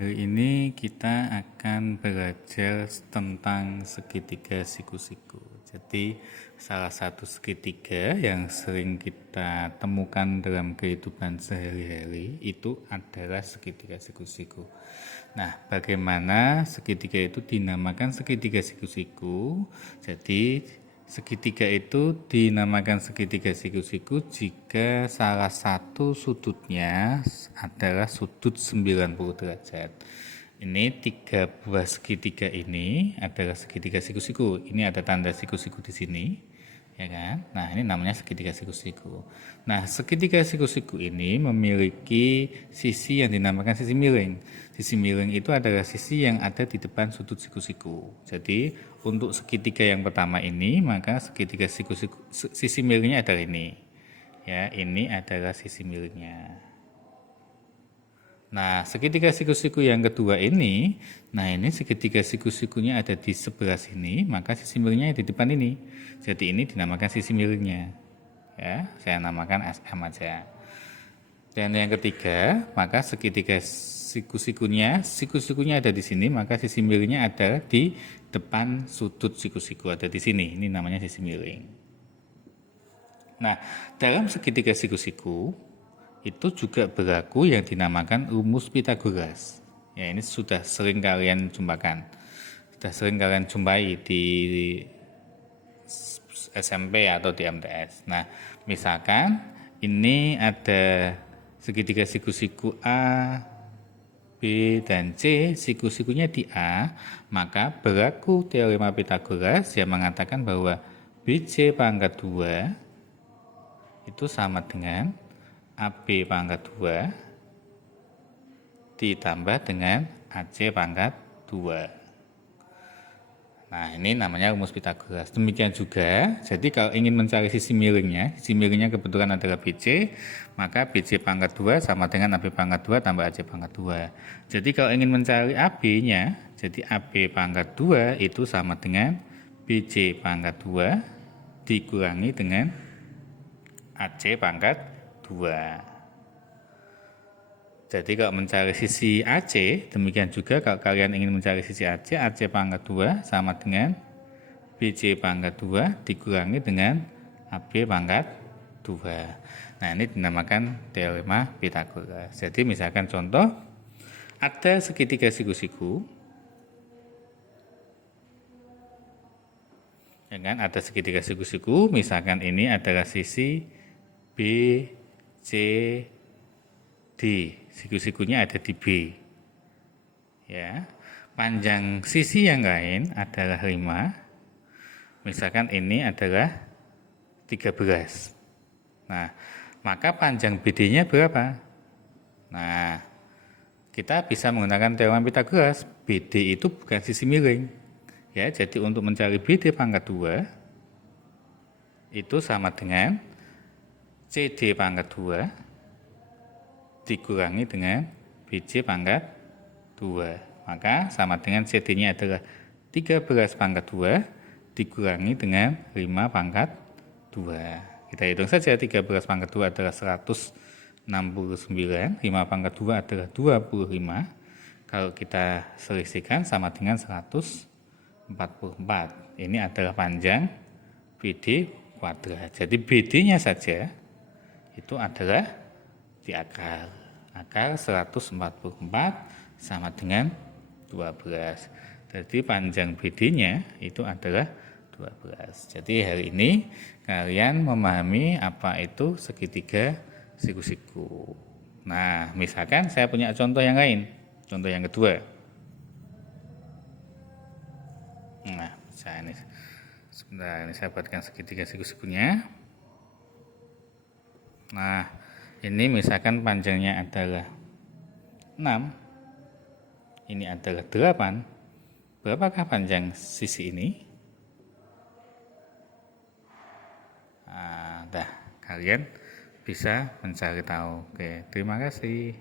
Hari ini kita akan belajar tentang segitiga siku-siku. Jadi salah satu segitiga yang sering kita temukan dalam kehidupan sehari-hari itu adalah segitiga siku-siku. Nah, bagaimana segitiga itu dinamakan segitiga siku-siku? Jadi segitiga itu dinamakan segitiga siku-siku jika salah satu sudutnya adalah sudut 90 derajat. Ini 3 buah segitiga ini adalah segitiga siku-siku. Ini ada tanda siku-siku di sini, ya kan? Nah, ini namanya segitiga siku-siku. Nah, segitiga siku-siku ini memiliki sisi yang dinamakan sisi miring. Sisi miring itu adalah sisi yang ada di depan sudut siku-siku. Jadi, untuk segitiga yang pertama ini, maka segitiga siku-siku sisi miringnya adalah ini. Ya, ini adalah sisi miringnya. Nah, segitiga siku-siku yang kedua ini, nah ini segitiga siku-sikunya ada di sebelah sini, maka sisi miringnya di depan ini. Jadi ini dinamakan sisi miringnya. Ya, saya namakan SM aja. Dan yang ketiga, maka segitiga siku-sikunya ada di sini, maka sisi miringnya ada di depan sudut siku-siku ada di sini. Ini namanya sisi miring. Nah, dalam segitiga siku-siku itu juga berlaku yang dinamakan rumus Pitagoras. Ya, ini sudah sering kalian jumpakan. Sudah sering kalian jumpai di SMP atau di MTS. Nah, misalkan ini ada segitiga siku-siku A, B, dan C, siku-sikunya di A, maka berlaku teorema Pitagoras yang mengatakan bahwa BC pangkat 2 itu sama dengan AB pangkat 2 ditambah dengan AC pangkat 2. Nah, ini namanya rumus Pitagoras. Demikian juga, jadi kalau ingin mencari sisi miringnya kebetulan adalah BC, maka BC pangkat 2 sama dengan AB pangkat 2 tambah AC pangkat 2. Jadi kalau ingin mencari AB-nya, jadi AB pangkat 2 itu sama dengan BC pangkat 2 dikurangi dengan AC pangkat 2. Jadi kalau mencari sisi AC, demikian juga kalau kalian ingin mencari sisi AC, AC pangkat 2 sama dengan BC pangkat 2 dikurangi dengan AB pangkat 2. Nah, ini dinamakan teorema Pitagoras. Jadi misalkan contoh, ada segitiga siku-siku, ya kan? Ada segitiga siku-siku, misalkan ini adalah sisi B, C, D, siku-sikunya ada di B. Ya, panjang sisi yang lain adalah 5. Misalkan ini adalah 13. Nah, maka panjang BD-nya berapa? Nah, kita bisa menggunakan teorema Pitagoras. BD itu bukan sisi miring. Ya, jadi untuk mencari BD pangkat 2 itu sama dengan CD pangkat 2 dikurangi dengan BC pangkat 2. Maka sama dengan CD-nya adalah 13 pangkat 2 dikurangi dengan 5 pangkat 2. Kita hitung saja, 13 pangkat 2 adalah 169, 5 pangkat 2 adalah 25. Kalau kita selisihkan sama dengan 144. Ini adalah panjang BD kuadrat. Jadi BD-nya saja itu adalah di akar. Akar 144 sama dengan 12. Jadi panjang BD-nya itu adalah 12. Jadi hari ini kalian memahami apa itu segitiga siku-siku. Nah, misalkan saya punya contoh yang lain. Contoh yang kedua. Nah, ini sebentar, ini saya buatkan segitiga siku-sikunya. Nah, ini misalkan panjangnya adalah 6, ini adalah 8. Berapakah panjang sisi ini? Nah, kalian bisa mencari tahu. Oke, terima kasih.